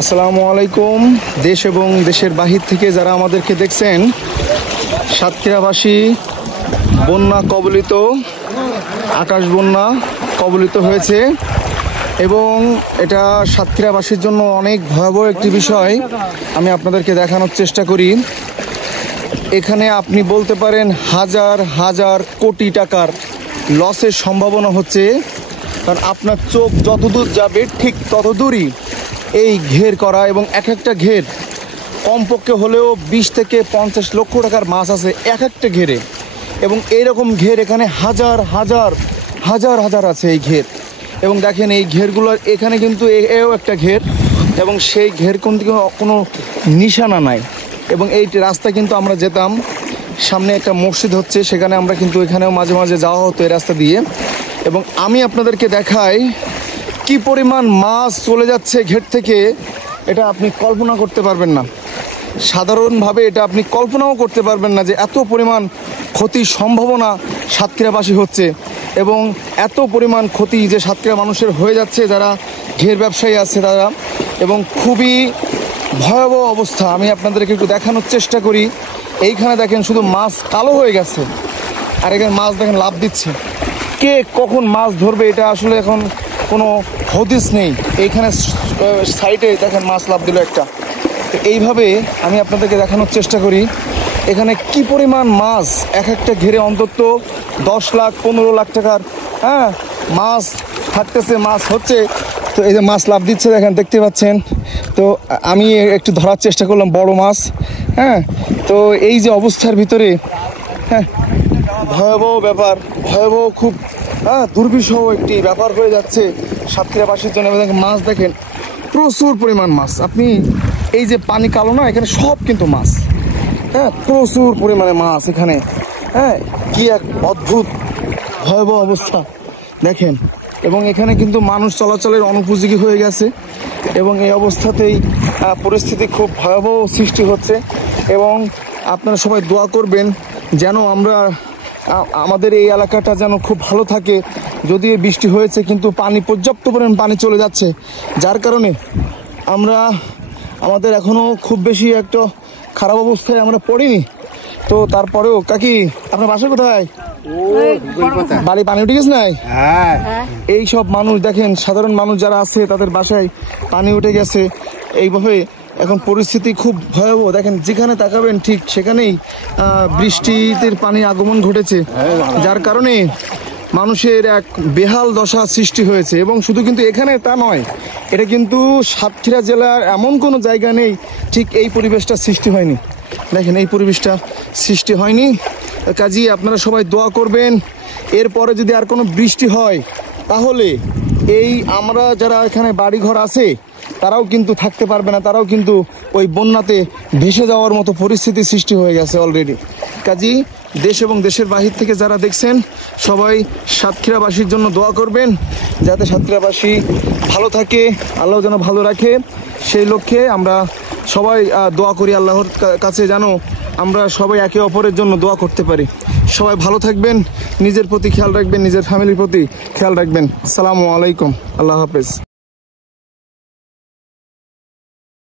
আসসালামু আলাইকুম। দেশ এবং দেশের বাহির থেকে যারা আমাদেরকে দেখছেন, সাতক্ষীরাবাসী বন্যা কবলিত, আকাশ বন্যা কবলিত হয়েছে এবং এটা সাতক্ষীরাবাসীর জন্য অনেক ভয়াবহ একটি বিষয়। আমি আপনাদেরকে দেখানোর চেষ্টা করি। এখানে আপনি বলতে পারেন হাজার হাজার কোটি টাকার লসের সম্ভাবনা হচ্ছে, কারণ আপনার চোখ যতদূর যাবে ঠিক ততদূরই এই ঘের করা, এবং এক একটা ঘের কমপক্ষে হলেও 20 থেকে 50 লক্ষ টাকার মাছ আছে এক একটা ঘেরে, এবং এইরকম ঘের এখানে হাজার হাজার হাজার হাজার আছে এই ঘের। এবং দেখেন এই ঘেরগুলোর এখানে কিন্তু এও একটা ঘের, এবং সেই ঘের কোনো নিশানা নাই। এবং এই রাস্তা কিন্তু আমরা যেতাম, সামনে একটা মসজিদ হচ্ছে, সেখানে আমরা কিন্তু এখানেও মাঝে মাঝে যাওয়া হতো এই রাস্তা দিয়ে। এবং আমি আপনাদেরকে দেখাই কি পরিমাণ মাছ চলে যাচ্ছে ঘের থেকে, এটা আপনি কল্পনা করতে পারবেন না। সাধারণভাবে এটা আপনি কল্পনাও করতে পারবেন না যে এত পরিমাণ ক্ষতির সম্ভাবনা সাতক্ষীরাবাসী হচ্ছে, এবং এত পরিমাণ ক্ষতি যে সাতক্ষীরা মানুষের হয়ে যাচ্ছে যারা ঘের ব্যবসায়ী আছে তারা। এবং খুবই ভয়াবহ অবস্থা। আমি আপনাদেরকে একটু দেখানোর চেষ্টা করি। এইখানে দেখেন শুধু মাছ কালো হয়ে গেছে, আর এখানে মাছ দেখেন লাফ দিচ্ছে। কে কখন মাছ ধরবে এটা আসলে এখন কোনো হদিস নেই। এইখানে সাইডে দেখেন মাছ লাফ দিল একটা। তো এইভাবে আমি আপনাদেরকে দেখানোর চেষ্টা করি এখানে কি পরিমাণ মাছ এক একটা ঘেরে অন্তত 10 লাখ 15 লাখ টাকার মাছ থাকতেছে, মাছ হচ্ছে। তো এই যে মাছ লাফ দিচ্ছে দেখেন, দেখতে পাচ্ছেন। তো আমি একটু ধরার চেষ্টা করলাম বড় মাছ। তো এই যে অবস্থার ভিতরে ভয়াবহ ব্যাপার, ভয়াবহ খুব দুর্বিষহ একটি ব্যাপার হয়ে যাচ্ছে সাতক্ষীরাবাসীর জন্য। মাছ দেখেন প্রচুর পরিমাণ মাছ। আপনি এই যে পানি কালো না, এখানে সব কিন্তু মাছ, প্রচুর পরিমাণে মাছ এখানে। কি এক অদ্ভুত ভয়াবহ অবস্থা দেখেন। এবং এখানে কিন্তু মানুষ চলাচলের অনুপযোগী হয়ে গেছে, এবং এই অবস্থাতেই পরিস্থিতি খুব ভয়াবহ সৃষ্টি হচ্ছে। এবং আপনারা সবাই দোয়া করবেন যেন আমাদের এই এলাকাটা যেন খুব ভালো থাকে। যদিও বৃষ্টি হয়েছে কিন্তু পানি পর্যাপ্ত পরিমাণ পানি চলে যাচ্ছে, যার কারণে আমাদের এখনো খুব বেশি একটা খারাপ অবস্থায় আমরা পড়িনি। তো তারপরেও কাকি, আপনার বাসা কোথায়? বাড়ি পানি উঠে গেছে নাই? এই সব মানুষ দেখেন, সাধারণ মানুষ যারা আছে তাদের বাসায় পানি উঠে গেছে। এইভাবে এখন পরিস্থিতি খুব ভয়াবহ। দেখেন যেখানে তাকাবেন ঠিক সেখানেই বৃষ্টিতে পানি আগমন ঘটেছে, যার কারণে মানুষের এক বেহাল দশা সৃষ্টি হয়েছে। এবং শুধু কিন্তু এখানে তা নয়, এটা কিন্তু সাতক্ষীরা জেলার এমন কোনো জায়গা নেই ঠিক এই পরিবেশটা সৃষ্টি হয়নি। দেখেন এই পরিবেশটা সৃষ্টি হয়নি। কাজেই আপনারা সবাই দোয়া করবেন। এরপরে যদি আর কোনো বৃষ্টি হয় তাহলে এই আমরা যারা এখানে বাড়িঘর আছে তারাও কিন্তু থাকতে পারবে না, তারাও কিন্তু ওই বন্যাতে ভেসে যাওয়ার মতো পরিস্থিতি সৃষ্টি হয়ে গেছে অলরেডি। কাজেই দেশ এবং দেশের বাহির থেকে যারা দেখছেন সবাই সাতক্ষীরাবাসীর জন্য দোয়া করবেন, যাতে সাতক্ষীরাবাসী ভালো থাকে, আল্লাহ যেন ভালো রাখে। সেই লক্ষ্যে আমরা সবাই দোয়া করি আল্লাহর কাছে, যেন আমরা সবাই একে অপরের জন্য দোয়া করতে পারি। সবাই ভালো থাকবেন, নিজের প্রতি খেয়াল রাখবেন, নিজের ফ্যামিলির প্রতি খেয়াল রাখবেন। আসসালামু আলাইকুম, আল্লাহ হাফেজ।